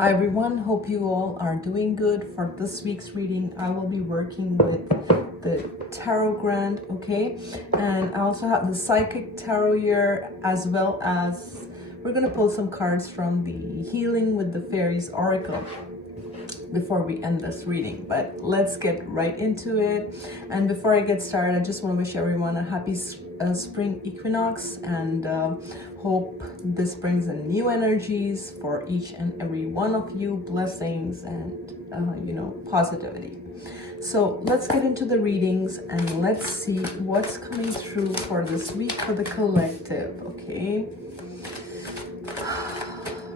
Hi everyone, hope you all are doing good. For this week's reading, I will be working with the Tarot Grand, okay? And I also have the Psychic Tarot here, as well as we're gonna pull some cards from the Healing with the Fairies Oracle before we end this reading. But let's get right into it. And before I get started, I just want to wish everyone a happy spring equinox, and hope this brings in new energies for each and every one of you, blessings and positivity. So let's get into the readings and let's see what's coming through for this week for the collective. Okay,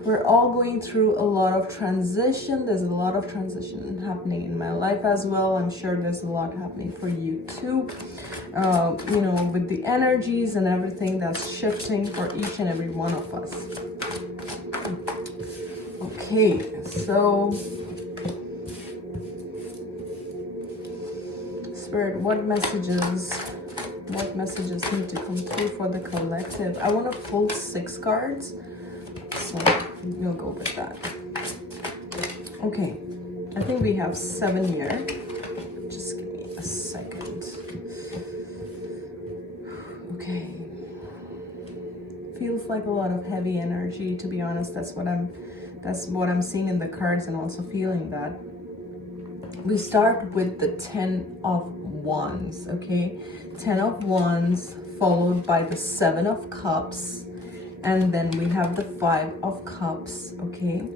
we're all going through a lot of transition. There's a lot of transition happening in my life as well. I'm sure there's a lot happening for you too. With the energies and everything that's shifting for each and every one of us. Okay, so Spirit, what messages need to come through for the collective? I want to pull 6 cards, so you'll go with that. Okay, I think we have 7 here. Just give me a second. Okay, feels like a lot of heavy energy, to be honest. That's what I'm seeing in the cards, and also feeling that. We start with the 10 of Wands, okay? 10 of Wands followed by the 7 of Cups, and then we have the 5 of Cups, okay?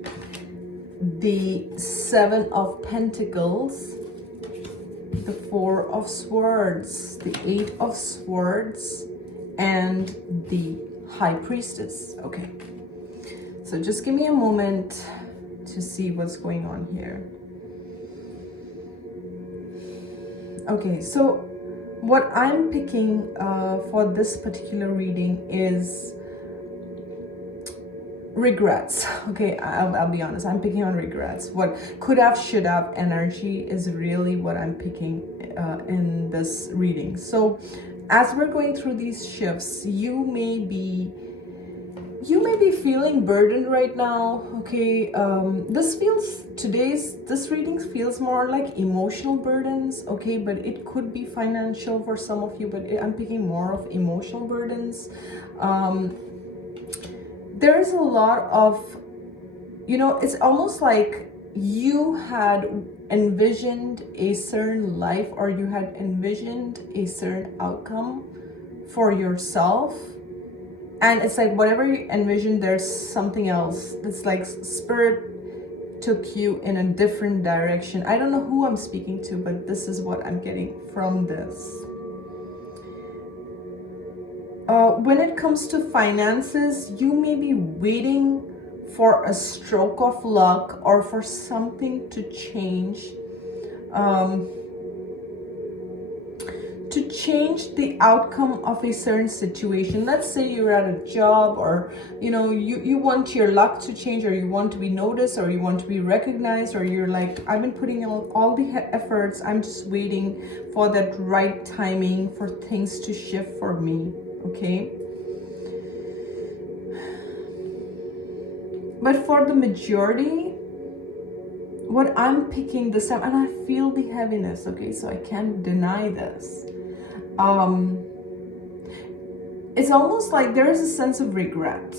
The 7 of Pentacles, the 4 of Swords, the 8 of Swords, and the High Priestess. Okay, so just give me a moment to see what's going on here. Okay, so what I'm picking for this particular reading is regrets. Okay, I'll be honest, I'm picking on regrets. What could have, should have energy is really what I'm picking in this reading. So as we're going through these shifts, you may be feeling burdened right now. Okay, this reading feels more like emotional burdens. Okay, but it could be financial for some of you, but I'm picking more of emotional burdens. There's a lot of, it's almost like you had envisioned a certain life, or you had envisioned a certain outcome for yourself, and it's like whatever you envisioned, there's something else. It's like Spirit took you in a different direction. I don't know who I'm speaking to, but this is what I'm getting from this. When it comes to finances, you may be waiting for a stroke of luck or for something to change, the outcome of a certain situation. Let's say you're at a job, or you want your luck to change, or you want to be noticed, or you want to be recognized, or you're like, I've been putting in all the efforts, I'm just waiting for that right timing for things to shift for me. Okay, but for the majority, what I'm picking this time, and I feel the heaviness, okay, so I can't deny this. It's almost like there's a sense of regret.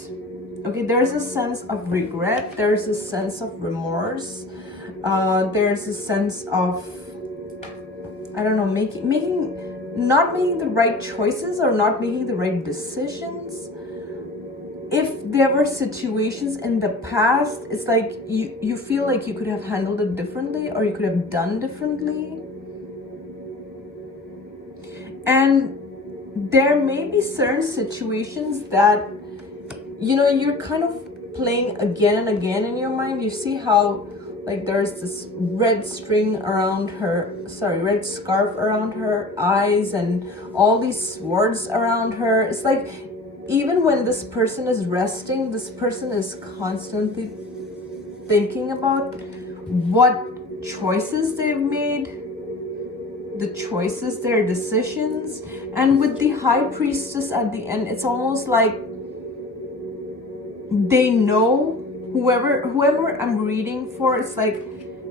Okay, there's a sense of regret, there's a sense of remorse, there's a sense of, I don't know, not making the right choices, or not making the right decisions. If there were situations in the past, it's like you feel like you could have handled it differently, or you could have done differently. And there may be certain situations that, you're kind of playing again and again in your mind. You see how, like, there's this red scarf around her eyes, and all these swords around her. It's like, even when this person is resting, this person is constantly thinking about what choices they've made, their decisions. And with the High Priestess at the end, it's almost like they know whoever I'm reading for, it's like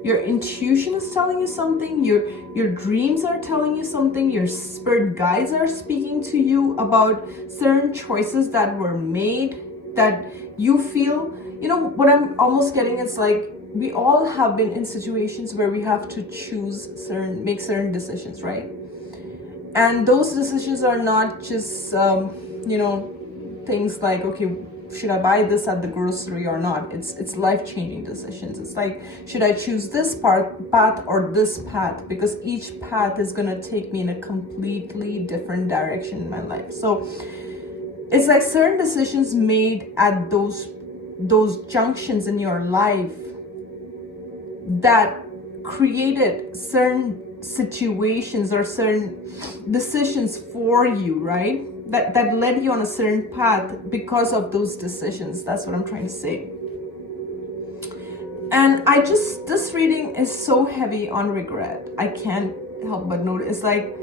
your intuition is telling you something, your dreams are telling you something, your spirit guides are speaking to you about certain choices that were made that you feel, you know, what I'm almost getting, it's like we all have been in situations where we have to make certain decisions, right? And those decisions are not just you know, things like, okay, should I buy this at the grocery or not? It's life-changing decisions. It's like, should I choose this path or this path? Because each path is gonna take me in a completely different direction in my life. So it's like certain decisions made at those junctions in your life that created certain situations or certain decisions for you, right? That led you on a certain path because of those decisions. That's what I'm trying to say. And this reading is so heavy on regret. I can't help but notice. It's like,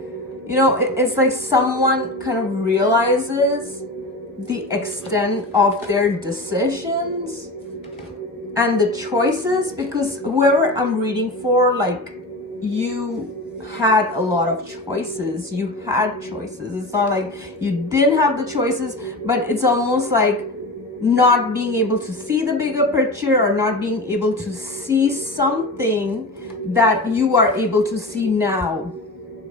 you know, it's like someone kind of realizes the extent of their decisions and the choices, because whoever I'm reading for, like, you had a lot of choices. You had choices. It's not like you didn't have the choices, but it's almost like not being able to see the bigger picture or not being able to see something that you are able to see now,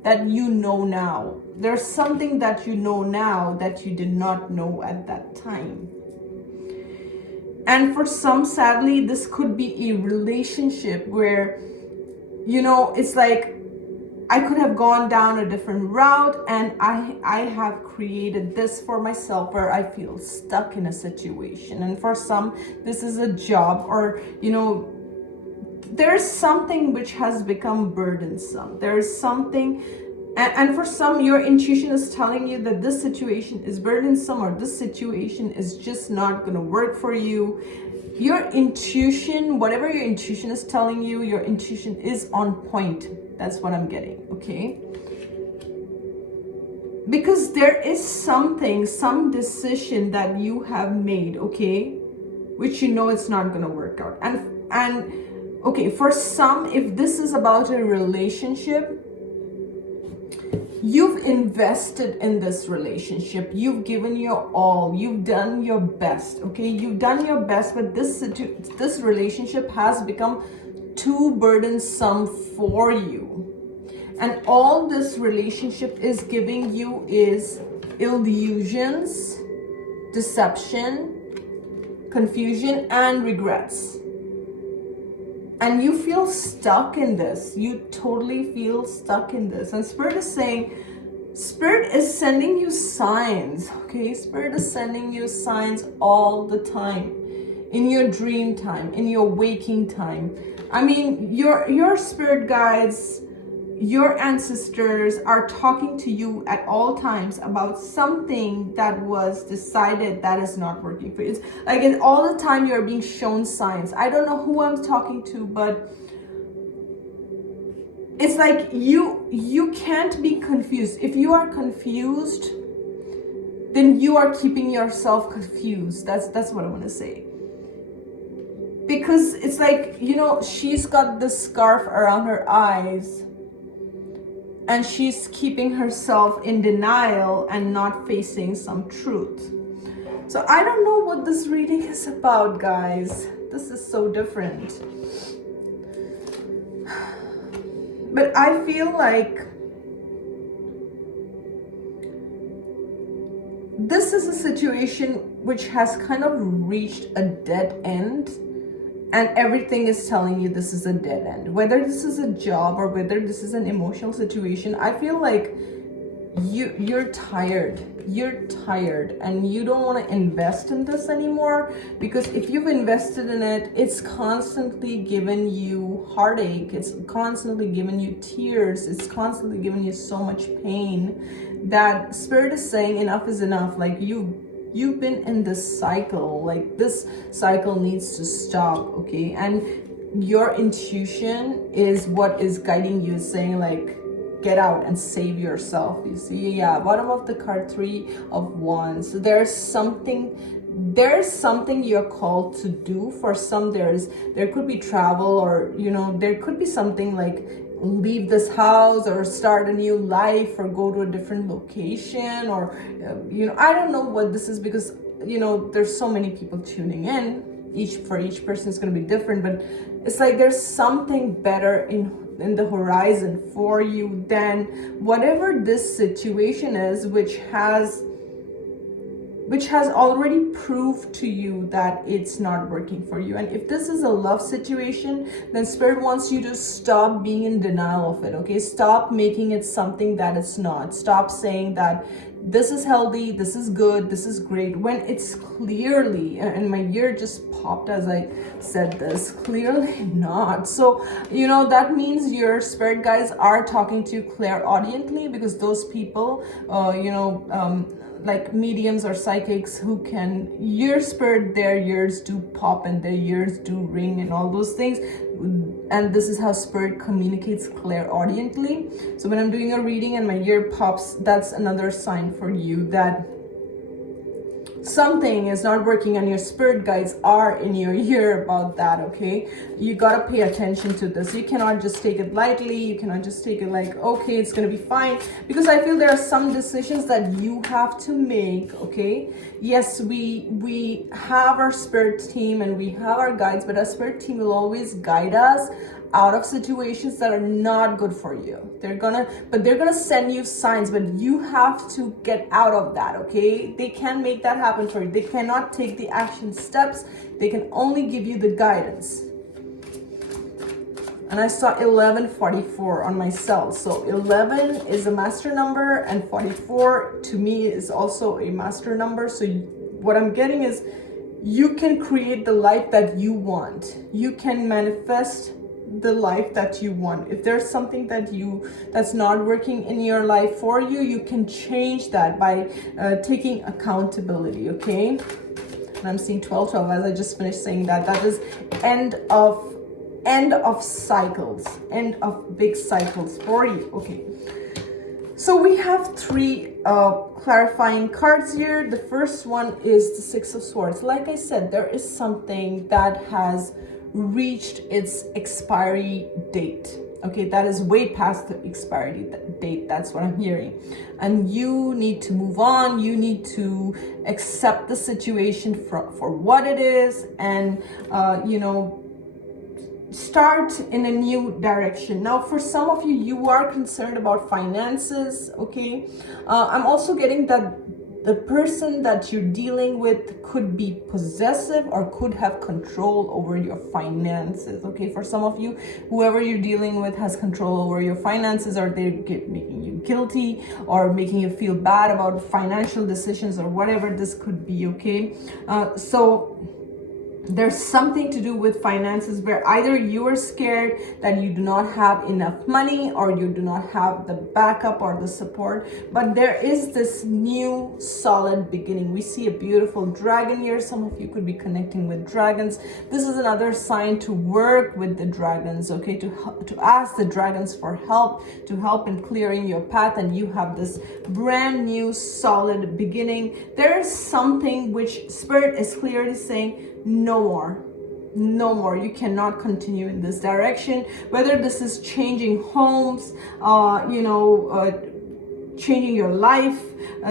that you know now. There's something that you know now that you did not know at that time. And for some, sadly, this could be a relationship where, you know, it's like I could have gone down a different route, and I have created this for myself where I feel stuck in a situation. And for some, this is a job, or, you know, there's something which has become burdensome. There's something, and for some, your intuition is telling you that this situation is burdensome, or this situation is just not going to work for you. Your intuition, whatever your intuition is telling you, your intuition is on point. That's what I'm getting, okay? Because there is something, some decision that you have made, okay, which you know it's not going to work out. And okay, for some, if this is about a relationship, you've invested in this relationship. You've given your all. You've done your best, okay? You've done your best, but this relationship has become too burdensome for you. And all this relationship is giving you is illusions, deception, confusion, and regrets. And you feel stuck in this. You totally feel stuck in this. And Spirit is saying, Spirit is sending you signs, okay? Spirit is sending you signs all the time. In your dream time, in your waking time. I mean, your spirit guides, your ancestors are talking to you at all times about something that was decided that is not working for you. It's like all the time you're being shown signs. I don't know who I'm talking to, but it's like you can't be confused. If you are confused, then you are keeping yourself confused. That's what I want to say. Because it's like, you know, she's got this scarf around her eyes and she's keeping herself in denial and not facing some truth. So I don't know what this reading is about, guys. This is so different. But I feel like this is a situation which has kind of reached a dead end. And everything is telling you this is a dead end. Whether this is a job or whether this is an emotional situation, I feel like you're tired. You're tired and you don't want to invest in this anymore, because if you've invested in it, it's constantly giving you heartache. It's constantly giving you tears. It's constantly giving you so much pain that Spirit is saying enough is enough. Like you've been in this cycle, like this cycle needs to stop, okay? And your intuition is what is guiding you, saying like, get out and save yourself. You see, yeah, bottom of the card, 3 of Wands. So there's something there's something you're called to do. For some, there could be travel, or there could be something like leave this house or start a new life or go to a different location, or I don't know what this is, because there's so many people tuning in. Each person is going to be different, but it's like there's something better in the horizon for you than whatever this situation is, which has already proved to you that it's not working for you. And if this is a love situation, then Spirit wants you to stop being in denial of it, okay? Stop making it something that it's not. Stop saying that this is healthy, this is good, this is great, when it's clearly, and my ear just popped as I said this, clearly not. So, that means your spirit guides are talking to you clairaudiently, because those people, like mediums or psychics who can your spirit, their ears do pop and their ears do ring and all those things, and this is how spirit communicates clairaudiently. So when I'm doing a reading and my ear pops, that's another sign for you that something is not working, and your spirit guides are in your ear about that, okay? You gotta pay attention to this. You cannot just take it lightly. You cannot just take it like, okay, it's gonna be fine, because I feel there are some decisions that you have to make, okay? Yes, we have our spirit team and we have our guides, but our spirit team will always guide us out of situations that are not good for you. They're gonna send you signs, but you have to get out of that, okay? They can't make that happen for you. They cannot take the action steps. They can only give you the guidance. And I saw 1144 on my cell. So 11 is a master number, and 44 to me is also a master number. So what I'm getting is you can create the life that you want. You can manifest the life that you want. If there's something that's not working in your life for you, you can change that by taking accountability, okay? And I'm seeing 1212 as I just finished saying that. That is end of cycles, end of big cycles for you, okay? So we have three clarifying cards here. The first one is the Six of Swords. Like I said, there is something that has reached its expiry date, okay? That is way past the expiry date. That's what I'm hearing, and you need to move on. You need to accept the situation for what it is, and start in a new direction. Now, for some of you are concerned about finances, okay? I'm also getting that the person that you're dealing with could be possessive or could have control over your finances, okay? For some of you, whoever you're dealing with has control over your finances, or they're making you guilty or making you feel bad about financial decisions or whatever this could be, okay? So there's something to do with finances where either you are scared that you do not have enough money, or you do not have the backup or the support, but there is this new solid beginning. We see a beautiful dragon here. Some of you could be connecting with dragons. This is another sign to work with the dragons, okay? To ask the dragons for help, to help in clearing your path, and you have this brand new solid beginning. There is something which Spirit is clearly saying, no more. You cannot continue in this direction, whether this is changing homes, changing your life,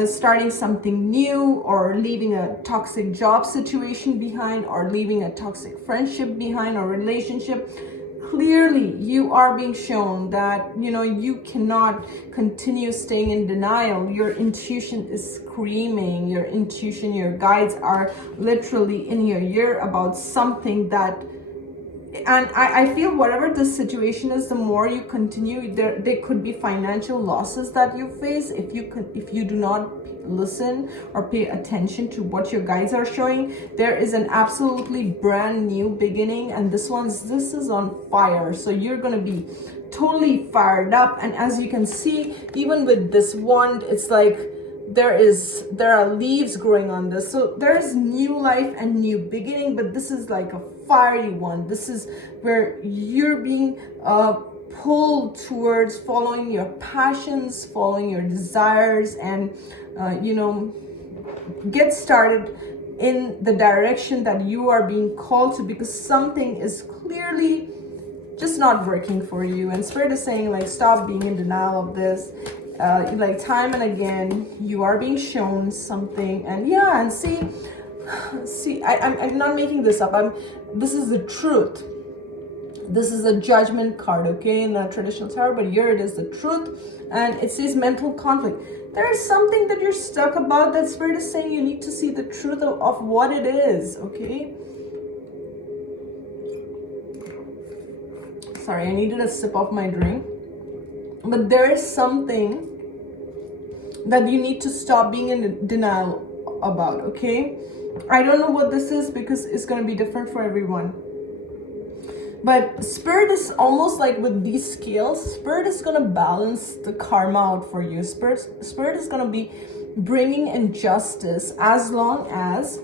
starting something new, or leaving a toxic job situation behind, or leaving a toxic friendship behind, or relationship. Clearly, you are being shown that, you cannot continue staying in denial. Your intuition is screaming. Your intuition, your guides are literally in your ear about something that, and I feel whatever the situation is, the more you continue, there could be financial losses that you face if you do not listen or pay attention to what your guides are showing. There is an absolutely brand new beginning, and this is on fire. So you're gonna be totally fired up. And as you can see, even with this wand, it's like there are leaves growing on this. So there's new life and new beginning, but this is like a fiery one. This is where you're being pulled towards following your passions, following your desires, and get started in the direction that you are being called to, because something is clearly just not working for you. And Spirit is saying, like, stop being in denial of this. Like, time and again, you are being shown something. And yeah, and see, I'm not making this up. This is the truth. This is a judgment card, okay, in the traditional tarot, but here it is the truth. And it says mental conflict. There is something that you're stuck about that Spirit is saying you need to see the truth of what it is, okay? Sorry, I needed a sip of my drink. But there is something that you need to stop being in denial about, okay? I don't know what this is because it's going to be different for everyone. But Spirit is almost like with these scales, Spirit is going to balance the karma out for you. Spirit is going to be bringing in justice as long as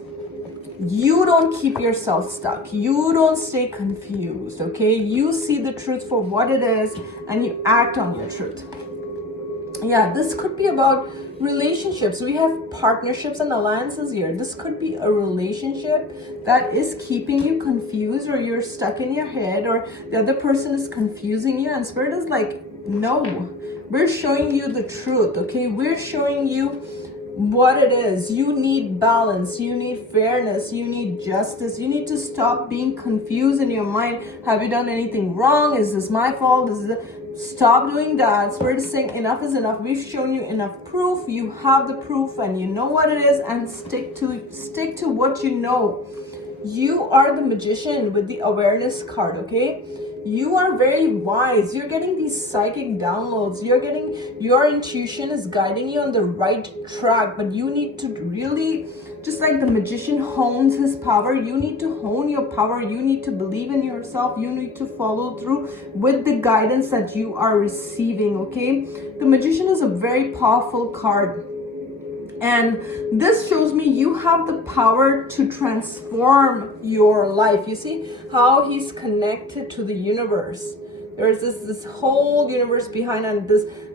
you don't keep yourself stuck. You don't stay confused, okay? You see the truth for what it is and you act on your truth. Yeah, this could be about relationships. We have partnerships and alliances here. This could be a relationship that is keeping you confused, or you're stuck in your head, or the other person is confusing you, and Spirit is like, no, we're showing you the truth, okay? We're showing you what it is. You need balance, you need fairness, you need justice. You need to stop being confused in your mind. Have you done anything wrong? Is this my fault? Stop doing that. Spirit is saying enough is enough. We've shown you enough proof. You have the proof and you know what it is, and stick to what you know. You are the magician with the awareness card, okay? You are very wise. You're getting these psychic downloads. Your intuition is guiding you on the right track, but you need to really, just like the magician hones his power, you need to hone your power. You need to believe in yourself. You need to follow through with the guidance that you are receiving, okay? The magician is a very powerful card. And this shows me you have the power to transform your life. You see how he's connected to the universe. There's this whole universe behind, and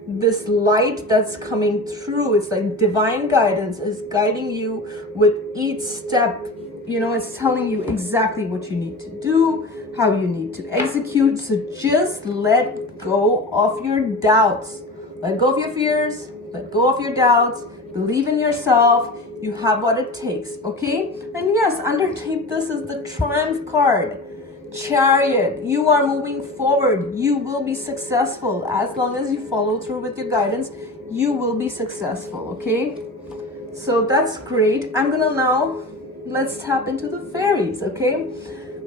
this light that's coming through. It's like divine guidance is guiding you with each step. You know, it's telling you exactly what you need to do, how you need to execute. So just let go of your doubts. Let go of your fears. Let go of your doubts. Believe in yourself. You have what it takes, okay? And yes, underneath this is the Triumph card. Chariot. You are moving forward. You will be successful. As long as you follow through with your guidance, you will be successful, okay? So that's great. I'm gonna now, let's tap into the fairies, okay?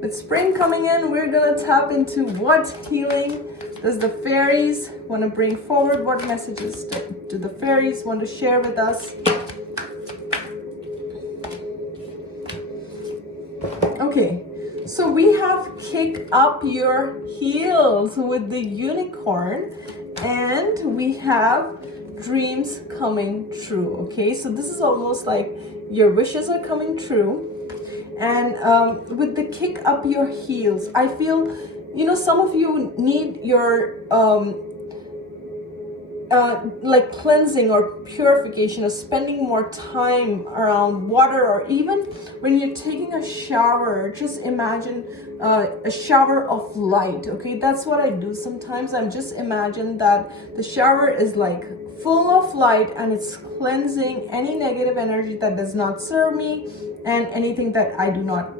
With spring coming in, we're gonna tap into what healing does the fairies want to bring forward? What messages do the fairies want to share with us? Okay, so we have kick up your heels with the unicorn, and we have dreams coming true, okay? So this is almost like your wishes are coming true. And with the kick up your heels, I feel, you know, some of you need your like cleansing or purification, or spending more time around water, or even when you're taking a shower, just imagine a shower of light, okay? That's what I do sometimes. I'm just imagine that the shower is like full of light, and it's cleansing any negative energy that does not serve me, and anything that I do not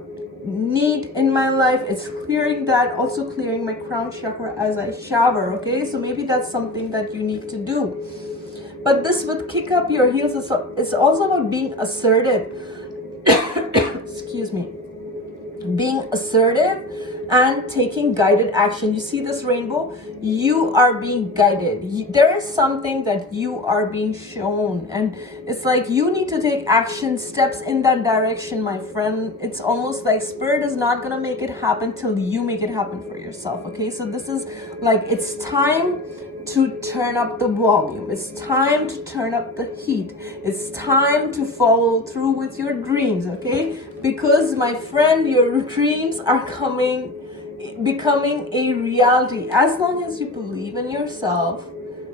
need in my life. It's clearing that, also clearing my crown chakra as I shower, okay? So maybe that's something that you need to do. But this with kick up your heels is also about being assertive. Excuse me. Being assertive and taking guided action. You see this rainbow? You are being guided. There is something that you are being shown, and it's like you need to take action steps in that direction, my friend. It's almost like Spirit is not gonna make it happen till you make it happen for yourself, okay? So this is like, it's time to turn up the volume. It's time to turn up the heat. It's time to follow through with your dreams, okay? Because, my friend, your dreams are becoming a reality. As long as you believe in yourself,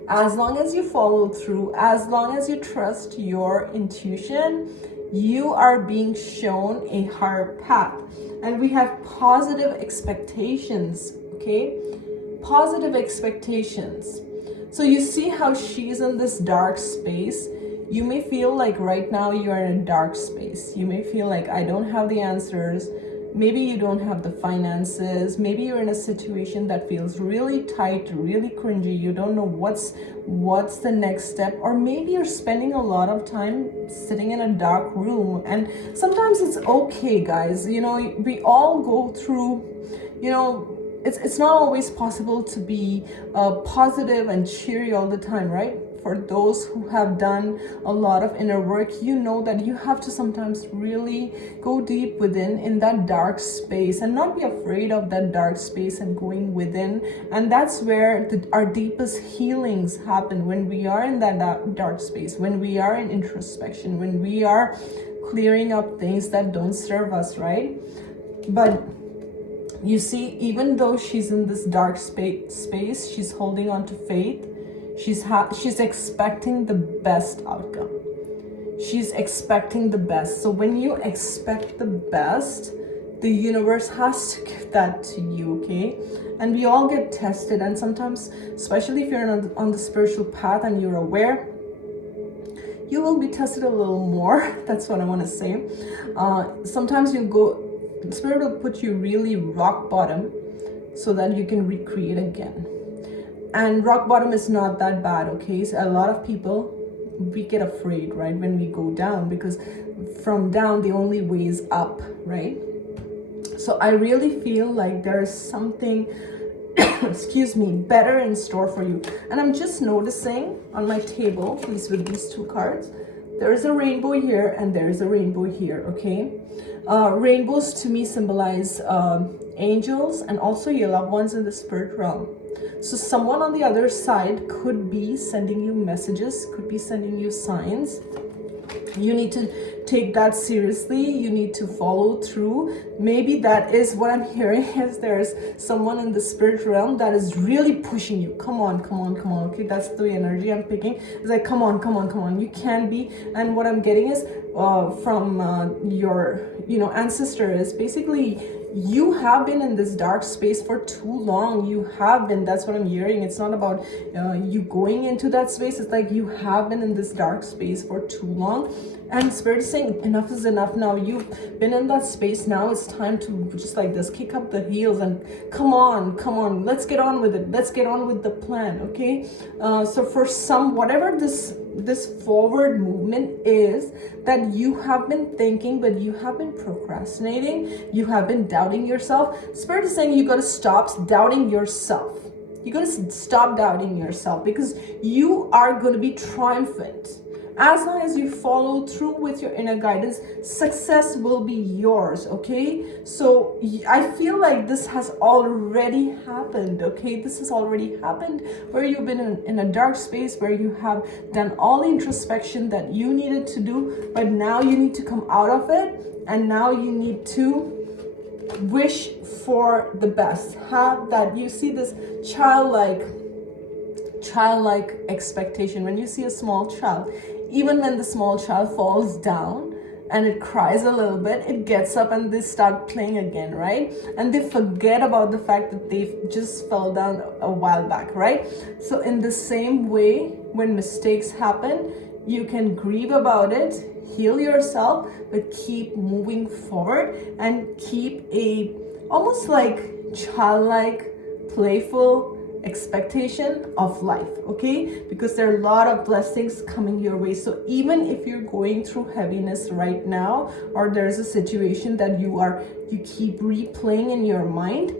as long as you follow through, as long as you trust your intuition, You are being shown a higher path. And we have positive expectations, okay? Positive expectations. So you see how she's in this dark space. You may feel like right now you are in a dark space. You may feel like I don't have the answers. Maybe you don't have the finances. Maybe you're in a situation that feels really tight, really cringy. You don't know what's the next step. Or maybe you're spending a lot of time sitting in a dark room. And sometimes it's okay, guys. You know, we all go through, you know, it's not always possible to be positive and cheery all the time, right? For those who have done a lot of inner work, you know that you have to sometimes really go deep within in that dark space and not be afraid of that dark space and going within. And that's where our deepest healings happen, when we are in that dark space, when we are in introspection, when we are clearing up things that don't serve us, right? But you see, even though she's in this dark space, she's holding on to faith. She's expecting the best outcome. She's expecting the best. So when you expect the best, the universe has to give that to you, okay? And we all get tested, and sometimes, especially if you're on the spiritual path and you're aware, you will be tested a little more. That's what I want to say. Sometimes the Spirit will put you really rock bottom so that you can recreate again. And rock bottom is not that bad, okay? So a lot of people, we get afraid, right, when we go down, because from down, the only way is up, right? So I really feel like there is something, excuse me, better in store for you. And I'm just noticing on my table, please, with these two cards, there is a rainbow here and there is a rainbow here, okay? Rainbows to me symbolize angels and also your loved ones in the spirit realm. So someone on the other side could be sending you messages, could be sending you signs. You need to take that seriously. You need to follow through. Maybe that is what I'm hearing, is there's someone in the spirit realm that is really pushing you. Come on, come on, come on. Okay, that's the energy I'm picking. It's like, come on, come on, come on. You can be. And what I'm getting is from your, ancestor is basically, you have been in this dark space for too long. You have been. That's what I'm hearing. It's not about you going into that space. It's like you have been in this dark space for too long. And Spirit is saying, enough is enough now. You've been in that space. Now it's time to just like this, kick up the heels and come on. Let's get on with it. Let's get on with the plan, okay? So for some, whatever this forward movement is that you have been thinking, but you have been procrastinating, you have been doubting yourself. Spirit is saying you got to stop doubting yourself. You got to stop doubting yourself, because you are going to be triumphant. As long as you follow through with your inner guidance, success will be yours, okay? So I feel like this has already happened, okay? This has already happened, where you've been in a dark space, where you have done all the introspection that you needed to do, but now you need to come out of it, and now you need to wish for the best. Have that, you see this childlike expectation. When you see a small child, even when the small child falls down and it cries a little bit, it gets up and they start playing again, right? And they forget about the fact that they just fell down a while back, right? So in the same way, when mistakes happen, you can grieve about it, heal yourself, but keep moving forward and keep a almost like childlike, playful expectation of life, okay? Because there are a lot of blessings coming your way. So even if you're going through heaviness right now, or there's a situation that you keep replaying in your mind,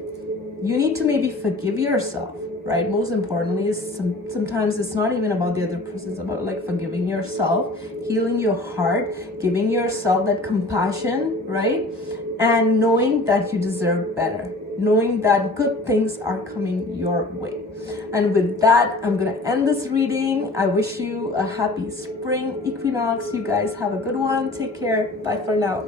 you need to maybe forgive yourself, right? Most importantly is sometimes it's not even about the other person, it's about like forgiving yourself, healing your heart, giving yourself that compassion, right? And knowing that you deserve better, knowing that good things are coming your way. And with that, I'm gonna end this reading. I wish you a happy spring equinox. You guys have a good one. Take care. Bye for now.